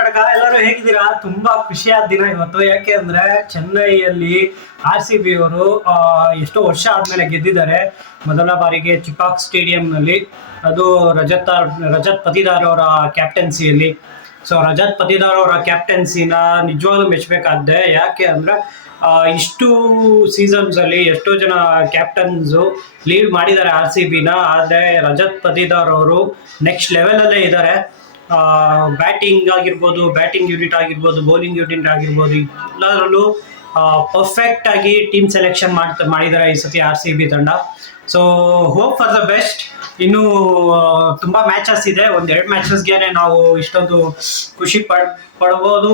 ಕರ್ನಾಟಕ, ಎಲ್ಲರೂ ಹೇಗಿದ್ದೀರಾ? ತುಂಬಾ ಖುಷಿಯಾದ ದಿನ ಇವತ್ತು. ಯಾಕೆ ಅಂದ್ರೆ ಚೆನ್ನೈಯಲ್ಲಿ RCB ಅವರು ಎಷ್ಟೋ ವರ್ಷ ಆದ್ಮೇಲೆ ಗೆದ್ದಿದ್ದಾರೆ. ಮೊದಲ ಬಾರಿಗೆ ಚಿಪಾಕ್ ಸ್ಟೇಡಿಯಂ ನಲ್ಲಿ, ಅದು ರಜತ್ ಪತಿದಾರ್ ಅವರ ಕ್ಯಾಪ್ಟನ್ಸಿಯಲ್ಲಿ. ಸೊ ರಜತ್ ಪತಿದಾರ್ ಅವರ ಕ್ಯಾಪ್ಟನ್ಸಿನ ನಿಜವಾಗ್ಲೂ ಮೆಚ್ಚಬೇಕಾದ್ದೆ. ಯಾಕೆ ಅಂದ್ರೆ ಇಷ್ಟು ಸೀಸನ್ಸ್ ಅಲ್ಲಿ ಎಷ್ಟೋ ಜನ ಕ್ಯಾಪ್ಟನ್ಸ್ ಲೀಡ್ ಮಾಡಿದ್ದಾರೆ RCB-ನ. ಆದ್ರೆ ರಜತ್ ಪತಿದಾರ್ ಅವರು ನೆಕ್ಸ್ಟ್ ಲೆವೆಲ್ ಅಲ್ಲೇ ಇದ್ದಾರೆ. ಬ್ಯಾಟಿಂಗ್ ಆಗಿರ್ಬೋದು, ಬ್ಯಾಟಿಂಗ್ ಯೂನಿಟ್ ಆಗಿರ್ಬೋದು, ಬೌಲಿಂಗ್ ಯೂನಿಟ್ ಆಗಿರ್ಬೋದು, ಎಲ್ಲರಲ್ಲೂ ಪರ್ಫೆಕ್ಟ್ ಆಗಿ ಟೀಮ್ ಸೆಲೆಕ್ಷನ್ ಮಾಡಿದ್ದಾರೆ ಈ ಸತಿ RCB ತಂಡ. So hope for the best. ಇನ್ನು ತುಂಬಾ ಮ್ಯಾಚಸ್ ಇದೆ. ಒಂದೆರಡು ಮ್ಯಾಚಸ್ಗೆ ನಾವು ಇಷ್ಟೊಂದು ಖುಷಿ ಪಡ್ಬೋದು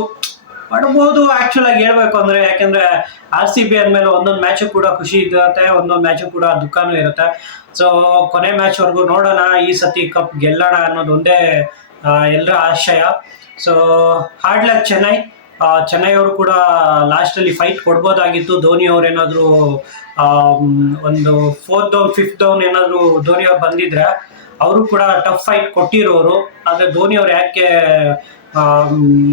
ಆಕ್ಚುಲ್ ಆಗಿ ಹೇಳ್ಬೇಕು ಅಂದ್ರೆ. ಯಾಕಂದ್ರೆ RCB ಅಂದ್ಮೇಲೆ ಒಂದೊಂದು ಮ್ಯಾಚ್ ಕೂಡ ಖುಷಿ ಇರುತ್ತೆ, ಒಂದೊಂದು ಮ್ಯಾಚ್ ಕೂಡ ದುಃಖನೂ ಇರುತ್ತೆ. ಸೊ ಕೊನೆ ಮ್ಯಾಚ್ ವರ್ಗು ನೋಡೋಣ, ಈ ಸತಿ ಕಪ್ ಗೆಲ್ಲೋಣ ಅನ್ನೋದು ಒಂದೇ ಎಲ್ಲರ ಆಶಯ. ಸೊ ಹಾರ್ಡ್ ಲಕ್ ಚೆನ್ನೈ ಅವರು ಕೂಡ ಲಾಸ್ಟ್ ಅಲ್ಲಿ ಫೈಟ್ ಕೊಡ್ಬೋದಾಗಿತ್ತು. ಧೋನಿ ಅವ್ರು ಏನಾದ್ರು ಒಂದು 4th ಡೌನ್ 5th ಡೌನ್ ಏನಾದ್ರು ಧೋನಿ ಅವ್ರು ಬಂದಿದ್ರೆ ಅವರು ಕೂಡ ಟಫ್ ಫೈಟ್ ಕೊಟ್ಟಿರೋರು. ಆದ್ರೆ ಧೋನಿ ಅವ್ರು ಯಾಕೆ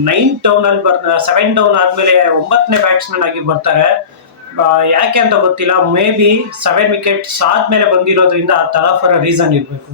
9th ಡೌನ್ ಅಲ್ಲಿ 7 ಡೌನ್ ಆದ್ಮೇಲೆ 9ನೇ ಬ್ಯಾಟ್ಸ್ಮನ್ ಆಗಿ ಬರ್ತಾರೆ, ಯಾಕೆ ಅಂತ ಗೊತ್ತಿಲ್ಲ. ಮೇ ಬಿ 7 ವಿಕೆಟ್ಸ್ ಆದ್ಮೇಲೆ ಬಂದಿರೋದ್ರಿಂದ ಆ ತರ ಫಾರ್ ರೀಸನ್ ಇರ್ಬೇಕು.